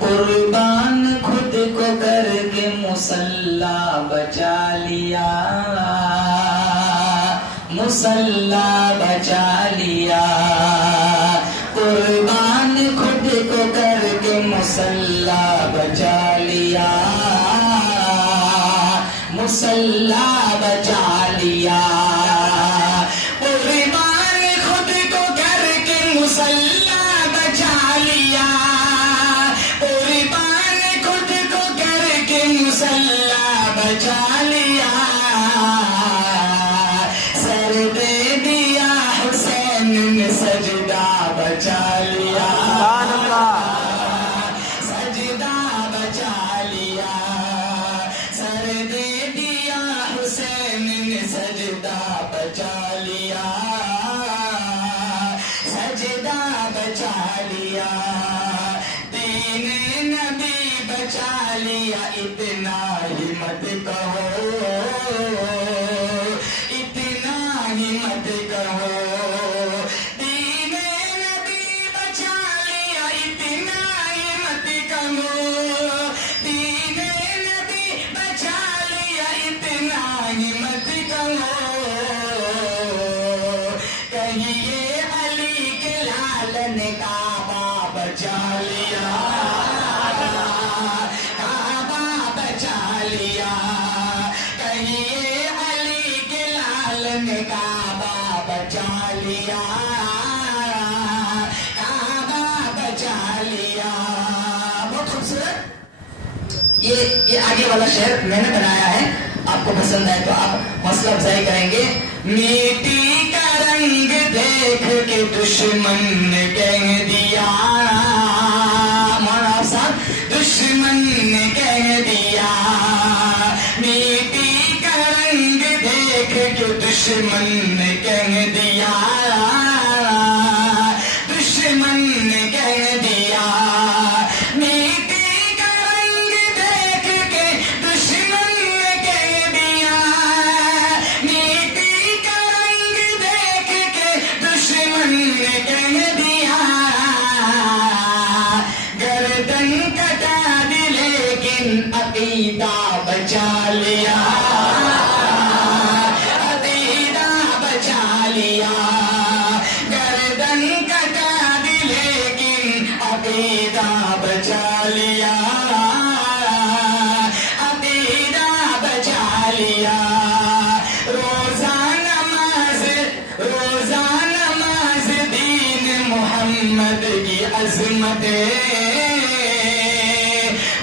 कुर्बान खुद को करके मुसल्ला बचा लिया, मुसल्ला बचा लिया। कुर्बान खुद को करके मुसल्ला बचा लिया, मुसल्ला बचा लिया। कुर्बान खुद को करके मुसल्ला बचा लिया, कुर्बान खुद को करके मुसल्ला बचा लिया। सर दे दिया हुसैन ने सजदा बचा लिया, सजदा बचा लिया। सर दे दिया हुसैन ने सजदा बचा लिया, सजदा बचा लिया। दीन नबी बचा लिया, इतना ही मत कहो, इतना ही मत कहो। दीन नबी बचा लिया, इतना ही मत कहो। दीन नबी बचा लिया, इतना ही मत कहो। कहिए अली के लाल ने काबा बचा लिया, काबा बचा लिया। कहिए अली के लाल ने काबा बचा लिया, काबा बचा लिया। बहुत खूबसूरत ये आगे वाला शेर मैंने बनाया है, आपको पसंद है तो आप हौसला अफजाई करेंगे। मिट्टी का रंग देख के दुश्मन ने कह दिया, मौलाना साहब दुश्मन ने कह दिया। मिट्टी का रंग देख के दुश्मन ने कह दिया, दुश्मन ने कह दिया। मिट्टी का रंग देख के दुश्मन ने कह दिया, मिट्टी का रंग देख के दुश्मन ने कह दिया। गर्दन कटा दी लेकिन अकीदा बचा लिया, अकीदा बचा लिया। गर्दन कटा दी लेकिन अकीदा बचा लिया, अकीदा बचा लिया। रोजा नमाज दीन मोहम्मद की अजमत,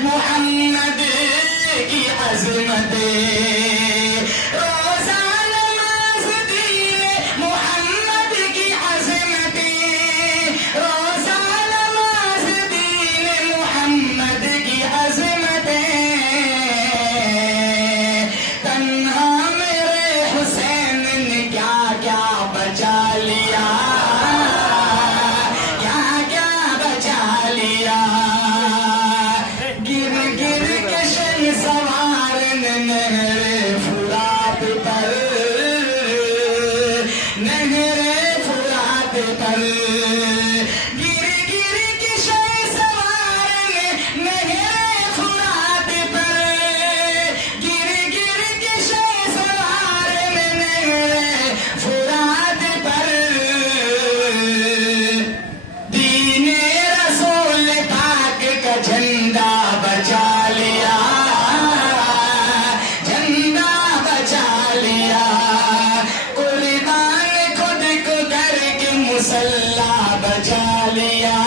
मोहम्मद की अजमत। रोजा नमाज दीन मोहम्मद की अजमत, रोजा नमाज दीन मोहम्मद की अजमत। तन्हा मेरे हुसैन ने क्या क्या बचा लिया, क्या क्या बचा लिया। गिर गिर के शन सवार नहरे फुरात पर, नहरे फुरात पर। गिर गिर के शन सवार नहरे फुरात पर, गिर गिर के शन सवार नहरे फुरात पर। दीने रसूल पाक का झंडा बचा लिया, झंडा बचा लिया। कुर्बान खुद को करके मुसल्ला बचा लिया,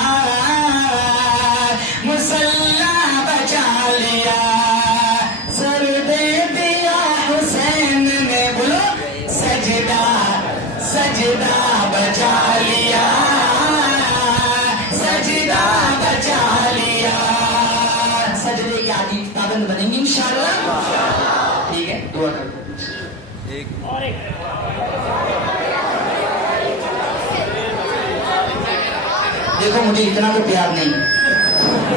मुसल्ला बचा लिया। सर दे दिया हुसैन ने, बोलो सजदा, सजदा बचा लिया, सजदा बचा लिया। सजदे की आदि पाबंद बनेंगे इंशाअल्लाह। ठीक है, दुआ करो। देखो मुझे इतना तो प्यार नहीं,